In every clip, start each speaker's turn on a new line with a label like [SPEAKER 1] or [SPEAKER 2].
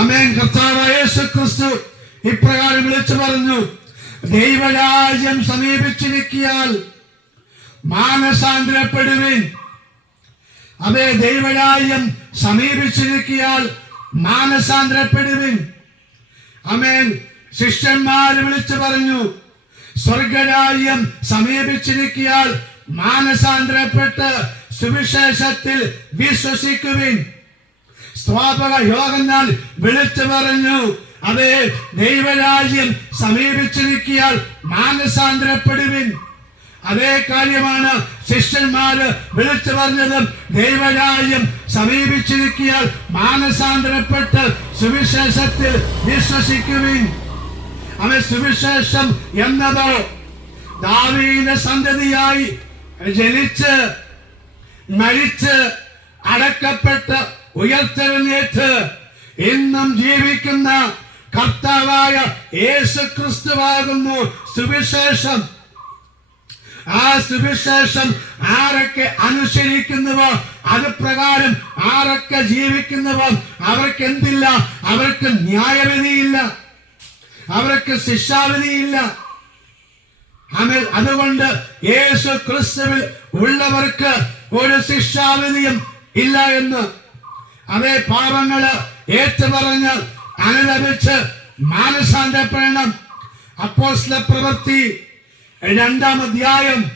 [SPEAKER 1] അമേൻ കർത്താവായ ക്രിസ്തു ഇപ്രകാരം വിളിച്ചു പറഞ്ഞു ദൈവരാജ്യം സമീപിച്ചിരിക്കിയാൽ മാനസാന്തരപ്പെടുവിൻ. അതെ ദൈവരാജ്യം സമീപിച്ചിരിക്കിയാൽ മാനസാന്തരപ്പെടുവിൻ. അമേൻ ശിഷ്യന്മാര് വിളിച്ചു പറഞ്ഞു സ്വർഗരാജ്യം സമീപിച്ചിരിക്കിയാൽ മാനസാന്തരപ്പെട്ട് സുവിശേഷത്തിൽ വിശ്വസിക്കുവിൻ. സ്ഥാപക യോഗങ്ങൾ വിളിച്ചു പറഞ്ഞു. അതെ ദൈവരാജ്യം സമീപിച്ചിരിക്കിയാൽ മാനസാന്തരപ്പെടുവിൻ. അതേ കാര്യമാണ് ശിഷ്യന്മാര് വിളിച്ചു പറഞ്ഞതും ദൈവരാജ്യം സമീപിച്ചിരിക്കിയാൽ മാനസാന്തരപ്പെട്ട് സുവിശേഷത്തിൽ വിശ്വസിക്കുവിൻ. അവൻ സുവിശേഷം എന്നതോ? ദാവീന സന്തതിയായി ജനിച്ച് മരിച്ച് അടക്കപ്പെട്ട് ഉയർത്തെഴുന്നേറ്റ് ഇന്നും ജീവിക്കുന്ന കർത്താവായ യേശു ക്രിസ്തുവാകുന്നു സുവിശേഷം. ആ സുവിശേഷം ആരൊക്കെ അനുസരിക്കുന്നുവോ അത് പ്രകാരം ആരൊക്കെ ജീവിക്കുന്നുവോ അവർക്ക് എന്തില്ല? അവർക്ക് ന്യായവിധിയില്ല. അവർക്ക് ശിക്ഷാവിധിയില്ല. അതുകൊണ്ട് യേശു ക്രിസ്തുവിൽ ഉള്ളവർക്ക് ഒരു ശിക്ഷാവിധിയും ഇല്ല എന്ന്. അതേ പാപങ്ങൾ ഏറ്റുപറഞ്ഞ് അനുലപിച്ച് മാനസാന്തരപ്പെടണം അപ്പോസ്ല പ്രവൃത്തി രണ്ടാം അധ്യായം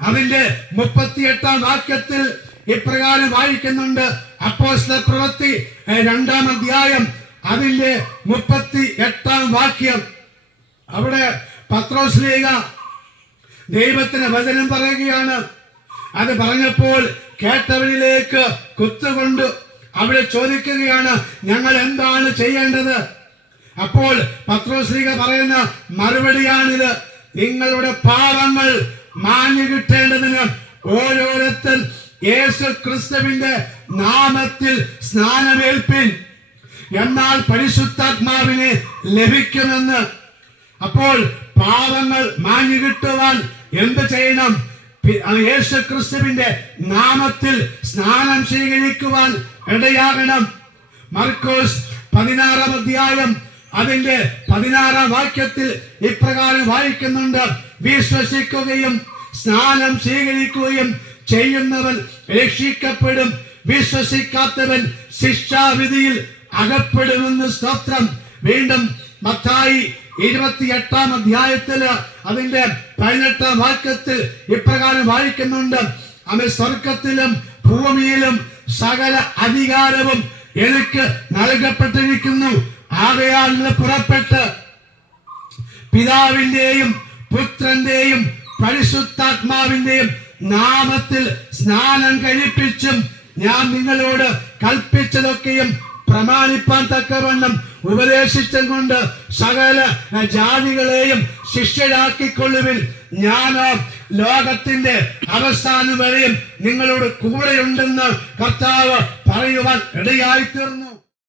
[SPEAKER 1] അതിന്റെ മുപ്പത്തിയെട്ടാം വാക്യത്തിൽ ഇപ്രകാരം വായിക്കുന്നുണ്ട്. അപ്പോസ്ല പ്രവൃത്തി രണ്ടാം അധ്യായം അതിന്റെ മുപ്പത്തി എട്ടാം വാക്യം. അവിടെ പത്രോസ്ലീഗ ദൈവത്തിന് വചനം പറയുകയാണ്. അത് പറഞ്ഞപ്പോൾ കേട്ടവനിലേക്ക് കുത്തുകൊണ്ട് അവിടെ ചോദിക്കുകയാണ് ഞങ്ങൾ എന്താണ് ചെയ്യേണ്ടത്? അപ്പോൾ പത്രോശ്രീക പറയുന്ന മറുപടിയാണിത്. നിങ്ങളുടെ പാപങ്ങൾ മാഞ്ഞു കിട്ടേണ്ടതിന് ഓരോരുത്തൻ യേശു ക്രിസ്തുവിന്റെ നാമത്തിൽ സ്നാനമേൽപ്പിൻ. എന്നാൽ പരിശുദ്ധാത്മാവിനെ ലഭിക്കുമെന്ന്. അപ്പോൾ പാപങ്ങൾ മാഞ്ഞു കിട്ടുവാൻ എന്ത് ചെയ്യണം? യേശു ക്രിസ്തുവിന്റെ നാമത്തിൽ സ്നാനം സ്വീകരിക്കുവാൻ ഇടയാകണം. മർക്കോസ് പതിനാറാം അധ്യായം അതിന്റെ പതിനാറാം വാക്യത്തിൽ ഇപ്രകാരം വായിക്കുന്നുണ്ട്. വിശ്വസിക്കുകയും സ്നാനം സ്വീകരിക്കുകയും ചെയ്യുന്നവൻ രക്ഷിക്കപ്പെടും. വിശ്വസിക്കാത്തവൻ ശിക്ഷാവിധിയിൽ അകപ്പെടുമെന്ന് സ്തോത്രം. വീണ്ടും മത്തായി ഇരുപത്തിയെട്ടാം അധ്യായത്തിൽ അതിന്റെ പതിനെട്ടാം വാക്യത്തിൽ ഇപ്രകാരം വായിക്കുന്നുണ്ട്. അവൻ സ്വർഗത്തിലും ഭൂമിയിലും സകല അധികാരവും എനിക്ക് നൽകപ്പെട്ടിരിക്കുന്നു. ആകയാൽ പുറപ്പെട്ട് പിതാവിന്റെയും പുത്രന്റെയും പരിശുദ്ധാത്മാവിന്റെയും നാമത്തിൽ സ്നാനം കഴിപ്പിച്ചും ഞാൻ നിങ്ങളോട് കൽപ്പിച്ചതൊക്കെയും പ്രമാണിപ്പാൻ തക്കവണ്ണം ഉപദേശിച്ചും കൊണ്ട് സകല ജാതികളെയും ശിഷ്യരാക്കിക്കൊള്ളുവിൻ. ഞാനോ ലോകത്തിന്റെ അവസാനം വരെയും നിങ്ങളോട് കൂടെയുണ്ടെന്ന് കർത്താവ് പറയുവാൻ ഇടയായി തീർന്നു